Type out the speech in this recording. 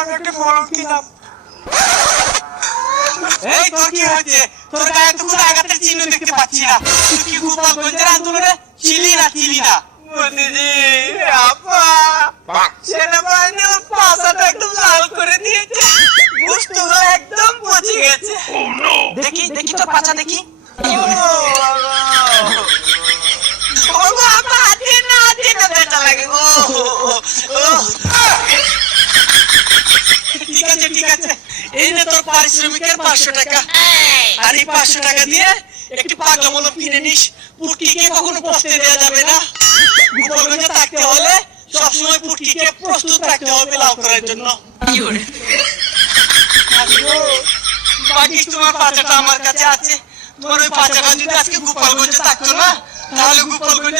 আমি একটা মলম কিনলাম। এই তোর কি হয়েছে? তোর গায়ে তো কোনো আঘাতের চিহ্ন দেখতে পাচ্ছি না। তুই কি গোপালগঞ্জের আন্দোলনে ছিলি না? মোদিজি, আপা সেনাবাহিনী ওর পাছাটা একদম লাল করে দিয়েছে, গোশতগুলো একদম পচে গেছে। দেখি তোর পাছা দেখি। ঠিক আছে, এই নে তোর পারিশ্রমিকের 500 টাকা। আর এই 500 টাকা দিয়ে একটি পাগলা মলম কিনে নিস। পুটকিকে কখনো পচতে দেওয়া যাবে না। গোপালগঞ্জে থাকতে হলে সবসময় পুটকিকে প্রস্তুত রাখতে হবে লাউ করার জন্য। বাকি তোমার পাচাটা আমার কাছে আছে। তোমার ওই পাচাটা যদি আজকে গোপালগঞ্জে থাকতো না, তাহলে গোপালগঞ্জে